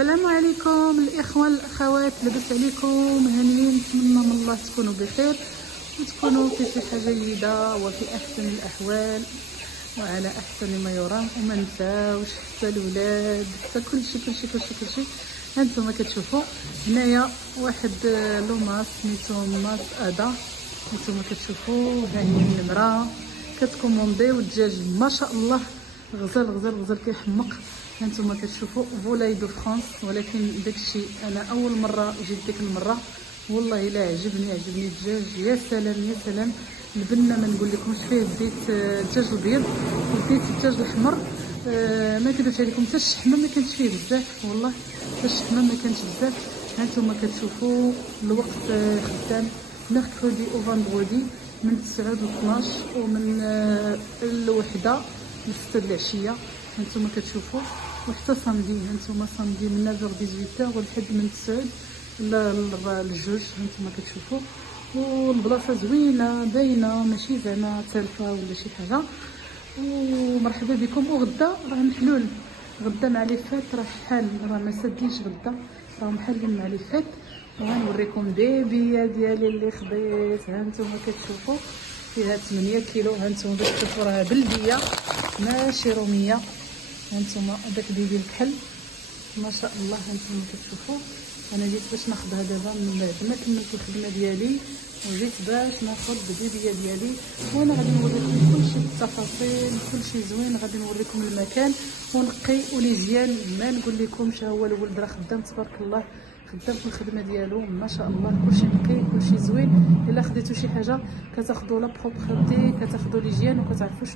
السلام عليكم الاخوه الاخوات، لاباس عليكم؟ هانيين، نتمنى من الله تكونوا بخير وتكونوا في صحه جيده وفي احسن الاحوال وعلى احسن ما يرام، وما نساوش حتى الاولاد حتى كلشي. هانتوما كتشوفوا هنايا واحد لوماس سميتو ماس ادا. هانتوما كتشوفوا ها هي النمره كتكومونديو الدجاج ما شاء الله غزال كيحمق. هانتوما كتشوفوا فولاي دو فرانس، ولكن داكشي انا اول مره جيت ديك المره والله الا عجبني الدجاج. يا سلام البنه ما نقول لكمش فيه زيت الدجاج الابيض وزيت الدجاج الاحمر. ما كذبش عليكم، حتى الشحمه ما كانتش فيه بزاف، والله حتى الشحمه ما كانتش بزاف. هانتوما كتشوفوا الوقت خدام ميركودي او فاندغودي من 9 ل 12 ومن الوحده ل 6 العشيه. هانتوما كتشوفوا وحتى صامدي، هانتوما صامدي من 9 18 ولحد من 9 للجوج. هانتوما كتشوفوا والبلاصه زوينه باينه، ماشي زعما تالفه ولا شي حاجه. ومرحبا بكم. وغدا راه محلول، غدا مع لي فات راه شحال راه ما سادينش غدا، راهم محلين مع لي فات. وغنوريكم بيبيه ديالي اللي خديت. هانتوما كتشوفوا فيها 8 كيلو. هانتوما باش تشوفوا راه بلديه ماشي روميه. هانتوما داك بيبي الكحل ما شاء الله. هانتوما كتشوفوا انا جيت باش ناخذها دابا من بعد ما كملت الخدمه ديالي، وجيت باش ناخذ البيبيه ديالي. وانا غادي نوريكم كلشي بالتفاصيل، كلشي زوين. غادي نوريكم المكان ونقي وليزيان. ما نقول لكمش هو الولد راه خدام تبارك الله، خدام في الخدمه ديالو ما شاء الله. كلشي نقي كلشي زوين. الا خديتو شي حاجه كتاخذوا لا بروبرتي، كتاخذوا ليجيان وكتعرفوا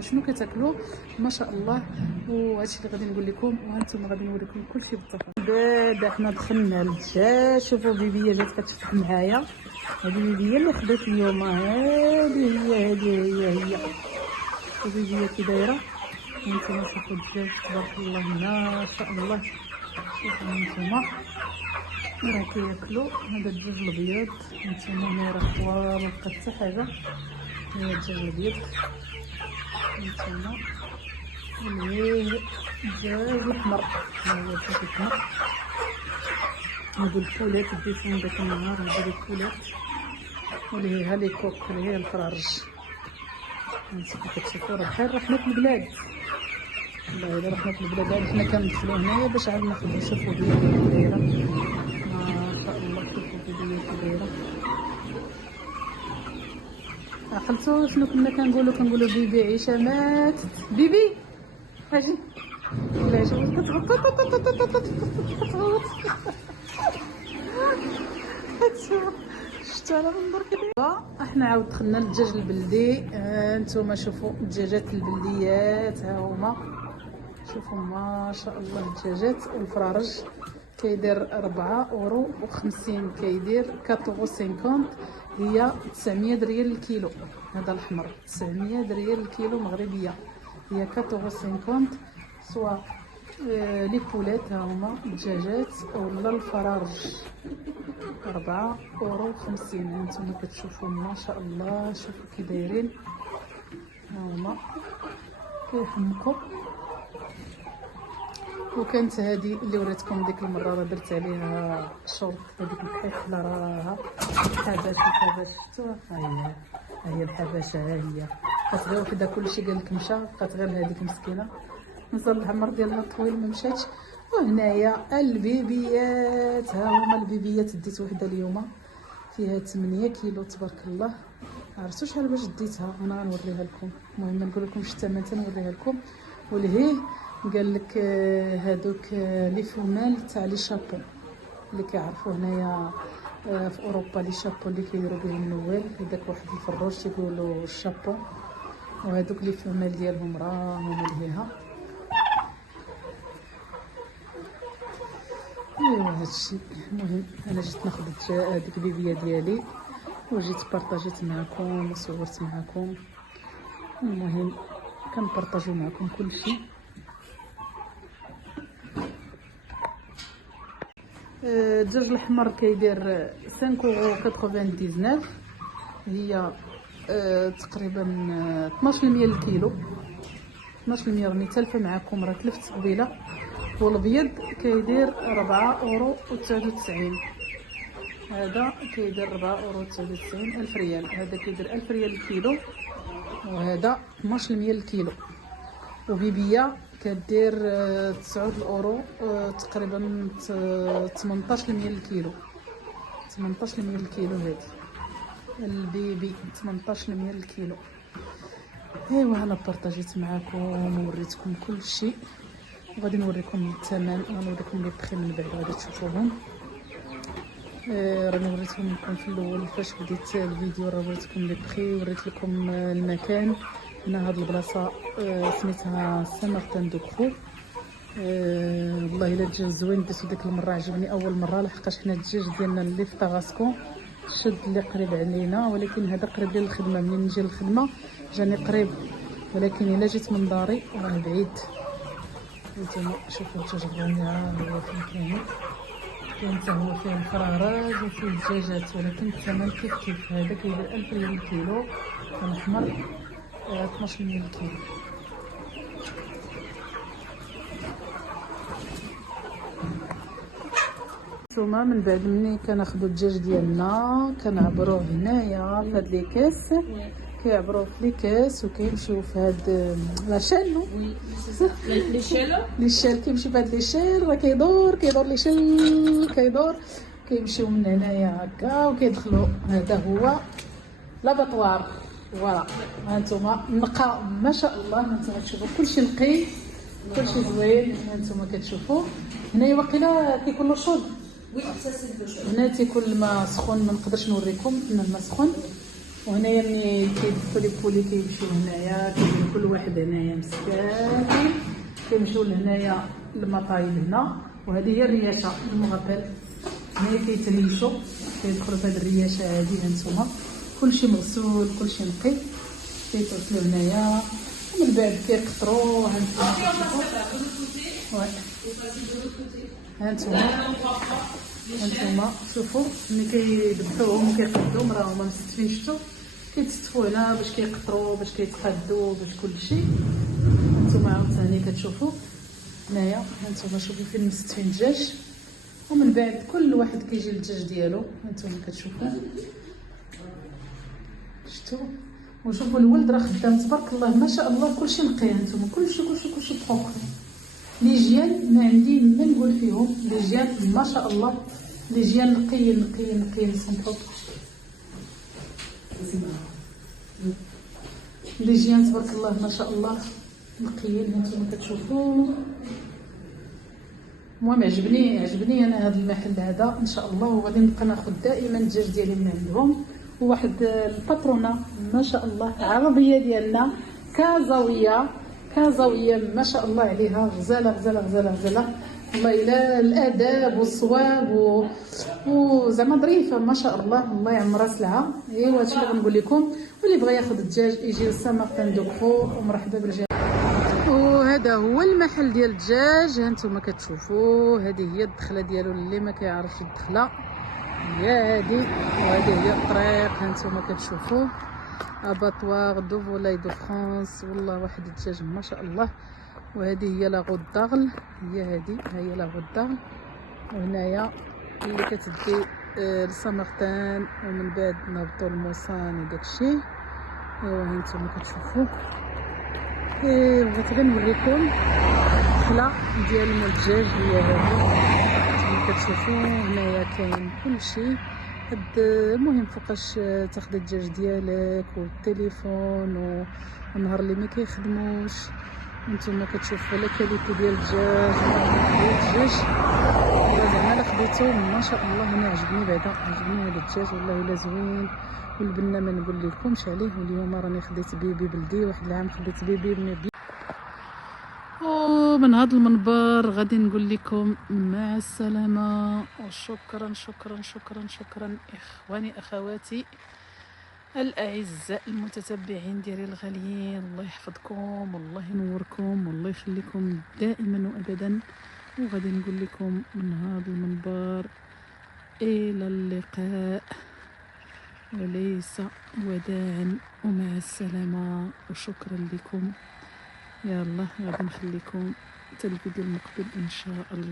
شنو كتاكلوا ما شاء الله. وهادشي اللي غادي نقول لكم، وهانتوما غادي نوريكم كلشي بالتفاصيل. دابا حنا دخلنا للدجاج. شوفوا بيبيه جات كتفتح معايا. هذه بيبيه اللي خديت اليوم، هذه هي البيبيه كي دايره. هانتوما شوفوا الدجاج تبارك الله ما شاء الله. شوفوا هانتوما راه كياكلوا هذا الدجاج الابيض. هانتوما هنا راه خضار ما بقى حتى حاجه، هي الدجاج الابيض. هانتوما وليه الدجاج الاحمر، ها هو الدجاج الاحمر. هادو الفولات ديتهم داك النهار، هادو الفولات وليه لي كوك وليه الفرارج. هانتوما كتشوفوا راه بحال رحنا في البلاد، والله الا رحنا في البلاد. عاد حنا كندخلو هنايا باش عاد ناخدو. شوفوا البيبيه كي دايره ما شاء الله. شوفوا البيبيه كي دايره. عقلتو شنو كنا كنقولوا بيبي عيشه ماتت. بيبي اجي لا شوف كتغوت شفت انا منظر كده. احنا عاود دخلنا للدجاج البلدي. انتوما شوفوا الدجاجات البلديات ها هما. شوفوا ما شاء الله الدجاجات. والفرارج كيدير 4 €50، كيدير 4,50. هي 900 ريال الكيلو. هذا الاحمر 900 ريال الكيلو مغربيه، هي 4,50. سوا لي بولات ها هما الدجاجات ولا الفرارج 4,50. هانتوما كتشوفوا ما شاء الله. شوفوا كي دايرين ها هما كيحمقوا. وكانت هذه اللي وريتكم ديك المره راه درت عليها شورت، هذيك الكحيله راها الحباش شفتوها. ها هي الحباشه، ها هي بقات غير وحده. كلشي قال لك مشى، بقات غير هذيك مسكينه مازال العمر ديالها طويل ما مشاتش. وهنايا البيبيات ها هما البيبيات. ديت وحده اليوم فيها 8 كيلو تبارك الله. عرفتوا شحال باش ديتها؟ انا غنوريها لكم. المهم ما نقول لكمش الثمن تنوريها لكم. ولهيه قال لك هادوك لي فومال تاع لي شابو اللي كيعرفوا هنايا في اوروبا، لي شابو اللي كيديروا به النوال. هذاك واحد الفروج تيقولوا الشابو، وهادوك لي فومال ديالهم راهم لهيها. ايوا هادشي. المهم انا جيت ناخذ هذيك البيبيه ديالي وجيت بارطاجيت معكم وصورت معكم. المهم كنبارطاجيو معكم كلشي. الدجاج الاحمر كيدير 5,99 €. هي تقريبا 12% للكيلو. 12% راني تالفه معكم، راه تلفت قبيله. والابيض كيدير 4 اورو و99. هذا كيدير 4 اورو و99 الف ريال. هذا كيدير 1000 ريال الكيلو، وهذا 12 الكيلو. وبيبيه كدير 9 اورو تقريبا 18 الكيلو. 18 الكيلو هذه البيبي، 18 الكيلو. ايوا انا بارطاجيت معكم ووريتكم كل شيء، وغادي نوريكم الثمن ونوريكم لي بري من بعد غادي تشوفوهم. راني وريتهم لكم في الاول فاش بديت الفيديو، راه وريتكم لي بري، وريت لكم المكان. هنا هاد البلاصه سميتها سان مارتان دو كرو. والله الا الدجاج زوين، بديتو ديك المره عجبني اول مره، لحقاش حنا الدجاج ديالنا اللي في طاغاسكو الشد اللي قريب علينا، ولكن هذا قريب ديال الخدمه. منين نجي للخدمه جاني قريب، ولكن الا جيت من داري راه بعيد. نتوما شوفوا الدجاج الرميعه هو فين كاين حتى هو فيه الفرارات وفيه الدجاجات، ولكن الثمن كيف هذا كيدير 1000 ريال الكيلو، الاحمر 12 الكيلو. نتوما من بعد مني كناخذوا الدجاج ديالنا كنعبروه هنايا في هاد لي كاس، كيعبروه في لي كاس وكيمشيو في هاد لاشيل. لي شيل كيمشي بهاد لي شيل، راه كيدور لي شيل كيمشيو من هنايا هكا وكيدخلوا. هذا هو لاباطوار. فوالا هانتوما نقا ما شاء الله. هانتوما تشوفوا كلشي نقي، كلشي زوين. هانتوما كتشوفوا هنايا واقيلا كيكون له شوط. هنا تيكون الماء سخون، ما نقدرش نوريكم هنا الماء سخون. وهنايا ملي كيدخلوا لي بولي كيمشيو هنايا، كيجيو كل واحد هنايا مسكين كيمشيو لهنايا المطايب هنا. وهذه هي الرياشه المغبل، هنايا كيتريشوا كيدخلوا في هذه الرياشه هذه. هانتوما كلشي مغسول كلشي نقي، كيتغسلوا هنايا ومن بعد كيقطروا. هانتوما شوفوا ملي كيذبحوهم وكيقدوهم راه هما مستفين. شفتوا كيتستفوا هنا باش كيقطروا باش كيتقادوا باش كلشي. هانتوما عاوتاني كتشوفوا هنايا. هانتوما شوفوا فين مستفين الدجاج، ومن بعد كل واحد كيجي للدجاج ديالو. هانتوما كتشوفوا شفتوا. وشوفوا الولد راه خدام تبارك الله ما شاء الله، كلشي نقي. هانتوما كلشي بروبر. ليجيان ما عندي ما نقول فيهم، ليجيان ما شاء الله، ليجيان نقيين سمحوا. ليجيان تبارك الله ما شاء الله نقيين. هانتوما كتشوفوا. المهم عجبني انا هذا المحل هذا ان شاء الله، وغادي نبقى ناخذ دائما الدجاج ديالي من عندهم. وواحد الباترونه ما شاء الله عربيه ديالنا، كازاويه ما شاء الله عليها، غزاله والله الى الاداب والصواب وزعما ظريفه ما شاء الله، الله يعمرها سلعه. ايوا هادشي اللي غنقول لكم. واللي بغى ياخذ الدجاج يجي لسان مارتان دو كرو، ومرحبا بالجميع. وهذا هو المحل ديال الدجاج. هانتوما كتشوفوا هذه هي الدخله ديالو، اللي ما كيعرفش الدخله هي هذه، وهذه هي الطريق. هانتوما كتشوفوا اباطوار دو فولاي دو فرانس. والله واحد الدجاج ما شاء الله. وهذه هي لا غوت داغل، هي هذه هي لا غوت داغل. وهنايا اللي كتدي لسان مارتان، ومن بعد نهبطوا لموسان وداكشي. ايوا هانتوما كتشوفوا. بغيت غير نوريكم الدخله ديال مول الدجاج هي هذه. كتشوفوا هنايا كاين كلشي. المهم فوقاش تاخدي الدجاج ديالك والتليفون والنهار اللي ما كيخدموش. نتوما كتشوفوا لا كاليتي ديال الدجاج زعما الا خديتو ما شاء الله. انا عجبني هذا الدجاج والله الا زوين. والبنه ما نقول لكمش عليه. واليوم راني خديت بيبي بلدي، واحد العام خديت بيبي ومن هذا المنبر غادي نقول لكم مع السلامه، وشكرا اخواني اخواتي الاعزاء المتتبعين ديالي الغاليين. الله يحفظكم والله ينوركم والله يخليكم دائما وابدا. وغادي نقول لكم من هذا المنبر الى اللقاء، وليس وداعا، ومع السلامه، وشكرا لكم يلا غادي نخليكم حتى الفيديو المقبل ان شاء الله.